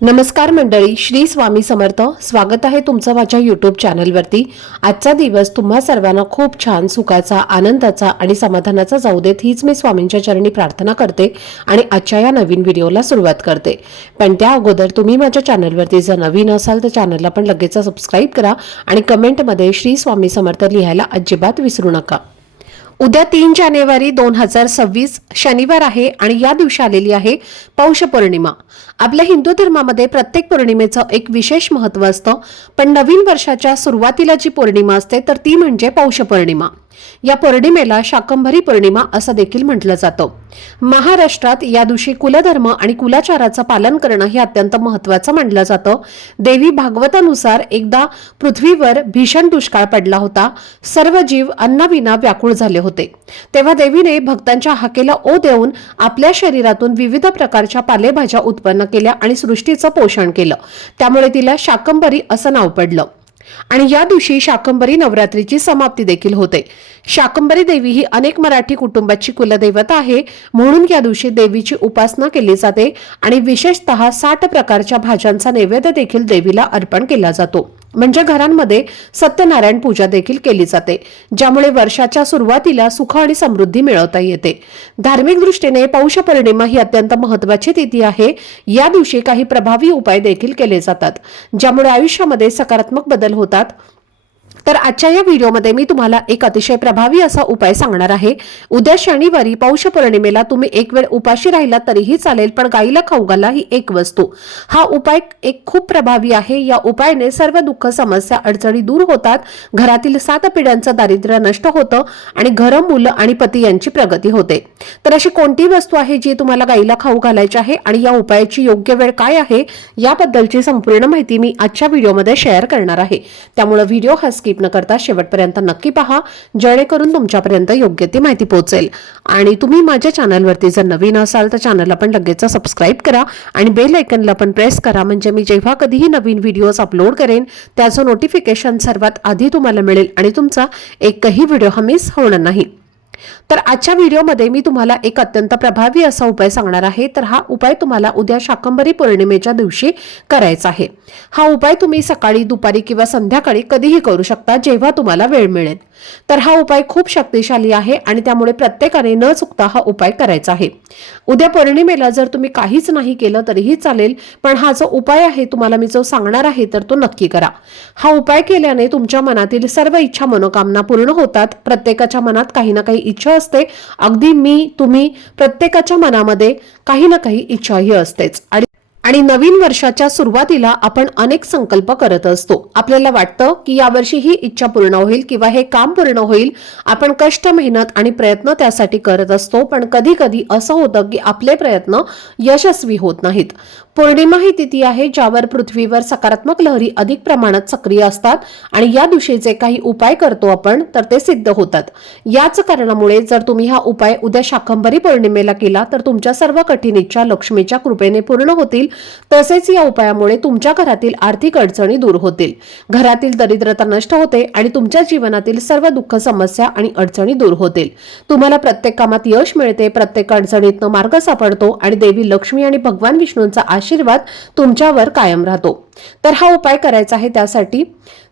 नमस्कार मंडळी, श्री स्वामी समर्थ. स्वागत आहे तुमचं माझ्या यूट्यूब चॅनलवरती. आजचा दिवस तुम्हा सर्वांना खूप छान, सुखाचा, आनंदाचा आणि समाधानाचा जाऊ देत, हीच मी स्वामींच्या चरणी प्रार्थना करते आणि आजच्या या नवीन व्हिडिओला सुरुवात करते. पण त्या अगोदर तुम्ही माझ्या चॅनलवरती जर नवीन असाल तर चॅनलला पण लगेच सबस्क्राईब करा आणि कमेंटमध्ये श्री स्वामी समर्थ लिहायला अजिबात विसरू नका. उद्या 3 जानेवारी 2026 शनिवार आहे आणि या दिवशी आलेली आहे पौष पौर्णिमा. आपल्या हिंदू धर्मामध्ये प्रत्येक पौर्णिमेचं एक विशेष महत्त्व असतं, पण नवीन वर्षाच्या सुरुवातीला जी पौर्णिमा असते तर ती म्हणजे पौष पौर्णिमा. या पौर्णिमेला शाकंभरी पौर्णिमा असं देखील म्हटलं जातं. महाराष्ट्रात या दिवशी कुलधर्म आणि कुलाचाराचं पालन करणं हे अत्यंत महत्त्वाचं मानलं जातं. देवी भागवतानुसार एकदा पृथ्वीवर भीषण दुष्काळ पडला होता. सर्व जीव अन्नाविना व्याकुळ झाले होते. तेव्हा देवीने भक्तांच्या हाकेला ओ देऊन आपल्या शरीरातून विविध प्रकारच्या पालेभाज्या उत्पन्न केल्या आणि सृष्टीचं पोषण केलं. त्यामुळे तिला शाकंभरी असं नाव पडलं. आणि या दिवशी शाकंभरी नवरात्रीची समाप्ती देखील होते. शाकंभरी देवी ही अनेक मराठी कुटुंबाची कुलदैवत आहे, म्हणून या दिवशी देवीची उपासना केली जाते आणि विशेषतः 60 प्रकारच्या भाज्यांचा नैवेद्य देखील देवीला अर्पण केला जातो. म्हणजे घरांमध्ये सत्यनारायण पूजा देखील केली जाते, ज्यामुळे वर्षाच्या सुरुवातीला सुख आणि समृद्धी मिळवता येते. धार्मिक दृष्टीने पौष पौर्णिमा ही अत्यंत महत्त्वाची तिथी आहे. या दिवशी काही प्रभावी उपाय देखील केले जातात, ज्यामुळे आयुष्यामध्ये सकारात्मक बदल होतात. तर आजच्या या व्हिडिओमध्ये मी तुम्हाला एक अतिशय प्रभावी असा उपाय सांगणार आहे. उद्या शनिवारी पौष पौर्णिमेला तुम्ही एक वेळ उपाशी राहिला तरीही चालेल, पण गाईला खाऊ घाला ही एक वस्तू. हा उपाय एक खूप प्रभावी आहे. या उपायाने सर्व दुःख, समस्या, अडचणी दूर होतात. घरातील 7 पिढ्यांचं दारिद्र्य नष्ट होतं आणि घर, मुलं आणि पती यांची प्रगती होते. तर अशी कोणती वस्तू आहे जी तुम्हाला गाईला खाऊ घालायची आहे आणि या उपायाची योग्य वेळ काय आहे याबद्दलची संपूर्ण माहिती मी आजच्या व्हिडिओमध्ये शेअर करणार आहे. त्यामुळे व्हिडिओ हा स्किप न करता शेवटपर्यंत नक्की पहा, जेणेकरून तुमच्यापर्यंत योग्य ती माहिती पोहोचेल. आणि तुम्ही माझ्या चॅनलवरती जर नवीन असाल तर चॅनलला पण लगेच सबस्क्राईब करा आणि बेल आयकनला पण प्रेस करा, म्हणजे मी जेव्हा कधीही नवीन व्हिडिओज अपलोड करेन त्याचं नोटिफिकेशन सर्वात आधी तुम्हाला मिळेल आणि तुमचा एकही व्हिडिओ हा मिस होणार नाही. तर आजच्या व्हिडिओमध्ये मी तुम्हाला एक अत्यंत प्रभावी असा उपाय सांगणार आहे. तर हा उपाय तुम्हाला उद्या शाकंभरी पौर्णिमेच्या दिवशी करायचा आहे. हा उपाय तुम्ही सकाळी, दुपारी किंवा संध्याकाळी कधीही करू शकता, जेव्हा तुम्हाला वेळ मिळेल. तर हा उपाय खूप शक्तिशाली आहे आणि त्यामुळे प्रत्येकाने न चुकता हा उपाय करायचा आहे. उद्या पौर्णिमेला जर तुम्ही काहीच नाही केलं तरीही चालेल, पण हा जो उपाय आहे तुम्हाला मी जो सांगणार आहे तर तो नक्की करा. हा उपाय केल्याने तुमच्या मनातील सर्व इच्छा, मनोकामना पूर्ण होतात. प्रत्येकाच्या मनात काही ना काही इच्छा असते. अगदी मी, तुम्ही प्रत्येकाच्या मनामध्ये काही ना काही इच्छाही असतेच. आणि नवीन वर्षाच्या सुरुवातीला आपण अनेक संकल्प करत असतो. आपल्याला वाटतं की यावर्षी ही इच्छा पूर्ण होईल किंवा हे काम पूर्ण होईल. आपण कष्ट, मेहनत आणि प्रयत्न त्यासाठी करत असतो, पण कधी कधी असं होतं की आपले प्रयत्न यशस्वी होत नाहीत. पौर्णिमा ही तिथी आहे ज्यावर पृथ्वीवर सकारात्मक लहरी अधिक प्रमाणात सक्रिय असतात आणि या दिवशी जे काही उपाय करतो आपण तर ते सिद्ध होतात. याच कारणामुळे जर तुम्ही हा उपाय उद्या शाकंभरी पौर्णिमेला केला तर तुमच्या सर्व कठीण इच्छा लक्ष्मीच्या कृपेने पूर्ण होतील. तसेच या उपायामुळे तुमच्या घरातील आर्थिक अडचणी दूर होतील, घरातील दरिद्रता नष्ट होते आणि तुमच्या जीवनातील सर्व दुःख, समस्या आणि अडचणी दूर होतील. तुम्हाला प्रत्येक कामात यश मिळते, प्रत्येक अडचणीतनं मार्ग सापडतो आणि देवी लक्ष्मी आणि भगवान विष्णूंचा आशीर्वाद तुमच्यावर कायम राहतो. तर हा उपाय करायचा आहे त्यासाठी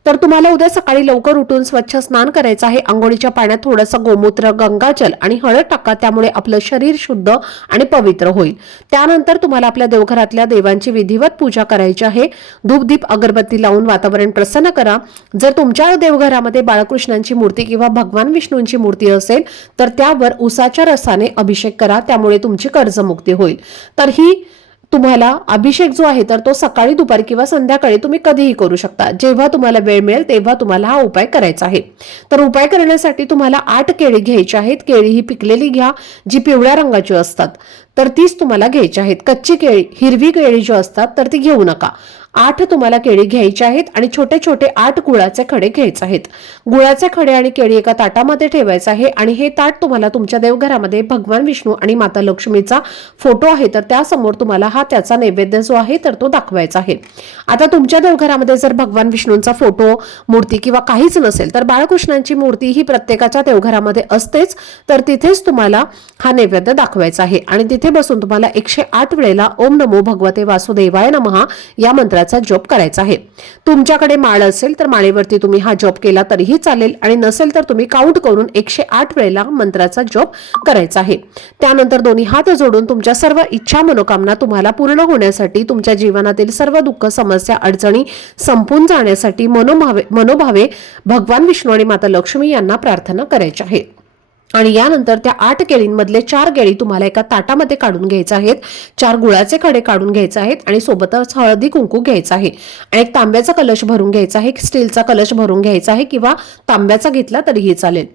तर तुम्हाला उद्या सकाळी लवकर उठून स्वच्छ स्नान करायचं आहे. अंघोळीच्या पाण्यात थोडंसं गोमूत्र, गंगाजल आणि हळद टाका, त्यामुळे आपलं शरीर शुद्ध आणि पवित्र होईल. त्यानंतर तुम्हाला आपल्या देवघरातल्या देवांची विधिवत पूजा करायची आहे. धूप, दीप, अगरबत्ती लावून वातावरण प्रसन्न करा. जर तुमच्या देवघरामध्ये बाळकृष्णांची मूर्ती किंवा भगवान विष्णूंची मूर्ती असेल तर त्यावर उसाच्या रसाने अभिषेक करा, त्यामुळे तुमची कर्जमुक्ती होईल. तर ही तुम्हाला अभिषेक जो आहे तर तो सकाळी, दुपारी किंवा संध्याकाळी तुम्ही कधीही करू शकता. जेव्हा तुम्हाला वेळ मिळेल तेव्हा तुम्हाला हा उपाय करायचा आहे. तर उपाय करण्यासाठी तुम्हाला 8 केळी घ्यायची आहेत. केळी ही पिकलेली घ्या, जी पिवळ्या रंगाची असतात तर तीच तुम्हाला घ्यायची आहेत. कच्ची केळी, हिरवी केळी जी असतात तर ती घेऊ नका. 8 तुम्हाला केळी घ्यायची आहेत आणि छोटे छोटे 8 गुळाचे खडे घ्यायचे आहेत. गुळाचे खडे आणि केळी एका ताटामध्ये ठेवायचं आहे आणि हे ताट तुम्हाला तुमच्या देवघरामध्ये भगवान विष्णू आणि माता लक्ष्मीचा फोटो आहे तर त्यासमोर तुम्हाला हा त्याचा नैवेद्य जो आहे तर तो दाखवायचा आहे. आता तुमच्या देवघरामध्ये जर भगवान विष्णूंचा फोटो, मूर्ती किंवा काहीच नसेल तर बाळकृष्णांची मूर्ती ही प्रत्येकाच्या देवघरामध्ये असतेच, तर तिथेच तुम्हाला हा नैवेद्य दाखवायचा आहे आणि तिथे तिथे बसून तुम्हाला 108 वेळेला ओम नमो भगवते वासुदेवाय नमः या मंत्राचा जप करायचा आहे। तुमच्याकडे माळ असेल तर माळेवरती तुम्ही हा जप केला तरीही चालेल आणि नसेल तर तुम्ही काउंट करून 108 वेळेला मंत्राचा जप करायचा आहे। त्यानंतर दोन्ही हात जोडून तुमच्या सर्व इच्छा मनोकामना तुम्हाला पूर्ण होण्यासाठी, तुमच्या जीवनातील सर्व दुःख समस्या अडचणी संपून जाण्यासाठी मनोभावे भगवान विष्णू आणि माता लक्ष्मी यांना प्रार्थना करायची आहे। आणि यानंतर त्या 8 केळींमधले 4 केळी तुम्हाला एका ताटामध्ये काढून घ्यायचे आहेत, 4 गुळाचे खडे काढून घ्यायचे आहेत आणि सोबतच हळदी कुंकू घ्यायचं आहे आणि एक तांब्याचा कलश भरून घ्यायचा आहे, स्टीलचा कलश भरून घ्यायचा आहे किंवा तांब्याचा घेतला तरीही चालेल।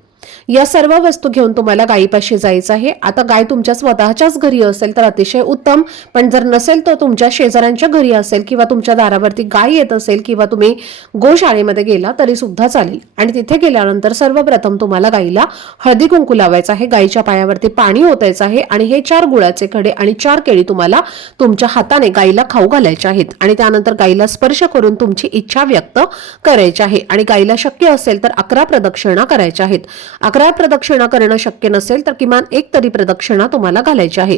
या सर्व वस्तू घेऊन तुम्हाला गायीपाशी जायचं आहे। आता गाय तुमच्या स्वतःच्याच घरी असेल तर अतिशय उत्तम, पण जर नसेल तर तुमच्या शेजाऱ्यांच्या घरी असेल किंवा तुमच्या दारावरती गाय येत असेल किंवा तुम्ही गोशाळेमध्ये गेला तरी सुद्धा चालेल। आणि तिथे गेल्यानंतर सर्वप्रथम तुम्हाला गायीला हळदी कुंकू लावायचं आहे, गायीच्या पायावरती पाणी ओतायचं आहे आणि हे 4 गुळाचे खडे आणि 4 केळी तुम्हाला तुमच्या हाताने गायीला खाऊ घालायचे आहेत आणि त्यानंतर गायीला स्पर्श करून तुमची इच्छा व्यक्त करायची आहे आणि गायीला शक्य असेल तर 11 प्रदक्षिणा करायच्या आहेत। 11 प्रदक्षिणा करणं शक्य नसेल तर किमान 1 तरी प्रदक्षिणा तुम्हाला घालायची आहे।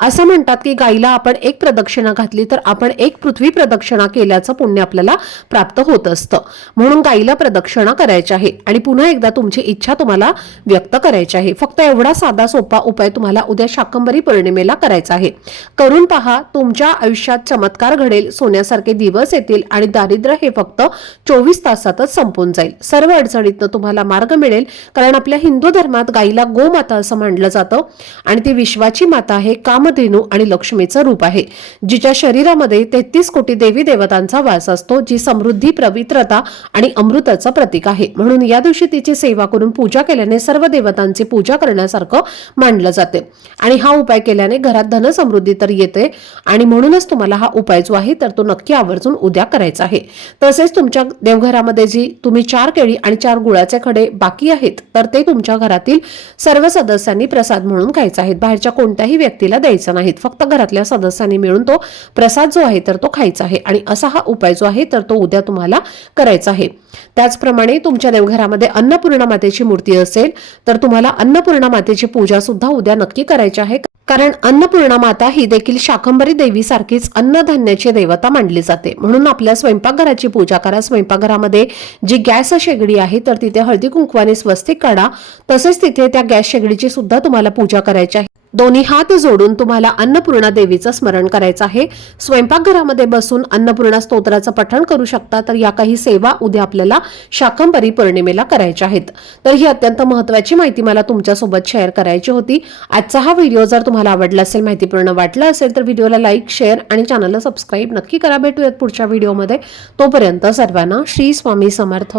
असं म्हणतात की गायीला आपण 1 प्रदक्षिणा घातली तर आपण 1 पृथ्वी प्रदक्षिणा केल्याचं पुण्य आपल्याला प्राप्त होत असतं, म्हणून गायीला प्रदक्षिणा करायची आहे आणि पुन्हा एकदा तुमची इच्छा तुम्हाला व्यक्त करायची आहे। फक्त एवढा साधा सोपा उपाय तुम्हाला उद्या शाकंभरी पौर्णिमेला करायचा आहे। करून पहा, तुमच्या आयुष्यात चमत्कार घडेल, सोन्यासारखे दिवस येतील आणि दारिद्र्य हे फक्त 24 तासातच संपून जाईल। सर्व अडचणीतनं तुम्हाला मार्ग मिळेल, कारण आपल्या हिंदू धर्मात गायीला गोमाता असं मानलं जातं आणि ती विश्वाची माता आहे, कामधेनू आणि लक्ष्मीचं रूप आहे, जिच्या शरीरामध्ये 33 कोटी देवी देवतांचा वास असतो, जी समृद्धी, पवित्रता आणि अमृताचं प्रतीक आहे। म्हणून या दिवशी तिची सेवा करून पूजा केल्याने सर्व देवतांची पूजा करण्यासारखं मानलं जाते आणि हा उपाय केल्याने घरात धन समृद्धी तर येते आणि म्हणूनच तुम्हाला हा उपाय जो आहे तर तो नक्की आवर्जून उद्या करायचा आहे। तसेच तुमच्या देवघरामध्ये जी तुम्ही 4 केळी आणि 4 गुळाचे खडे बाकी आहेत तर ते तुमच्या घरातील सर्व सदस्यांनी प्रसाद म्हणून खायचा आहे, बाहेरच्या कोणत्याही व्यक्तीला द्यायचा नाहीत, फक्त घरातल्या सदस्यांनी मिळून तो प्रसाद जो आहे तर तो खायचा आहे आणि असा हा उपाय जो आहे तर तो उद्या तुम्हाला करायचा आहे। त्याचप्रमाणे तुमच्या देवघरामध्ये अन्नपूर्णा मातेची मूर्ती असेल तर तुम्हाला अन्नपूर्णा मातेची पूजा सुद्धा उद्या नक्की करायची आहे, कारण अन्नपूर्णा माता ही देखील शाकंभरी देवी सारखीच अन्नधान्याची देवता मानली जाते। म्हणून आपल्या स्वयंपाकघराची पूजा करा। स्वयंपाकघरामध्ये जी गॅस शेगडी आहे तर तिथे हळदी कुंकवाने स्वस्तिक काढा, तसेच तिथे त्या गॅस शेगडीची सुद्धा तुम्हाला पूजा करायची आहे। दोन्ही हात जोडून तुम्हाला अन्नपूर्णा देवीचं स्मरण करायचं आहे। स्वयंपाकघरामध्ये बसून अन्नपूर्णा स्तोत्राचं पठण करू शकता। तर या काही सेवा उद्या आपल्याला शाकंभरी पौर्णिमेला करायच्या आहेत। तर ही अत्यंत महत्त्वाची माहिती मला तुमच्यासोबत शेअर करायची होती। आजचा हा व्हिडिओ जर तुम्हाला आवडला असेल, माहितीपूर्ण वाटला असेल तर व्हिडिओला लाईक, शेअर आणि चॅनलला सबस्क्राईब नक्की करा। भेटूयात पुढच्या व्हिडिओमध्ये, तोपर्यंत सर्वांना श्री स्वामी समर्थ।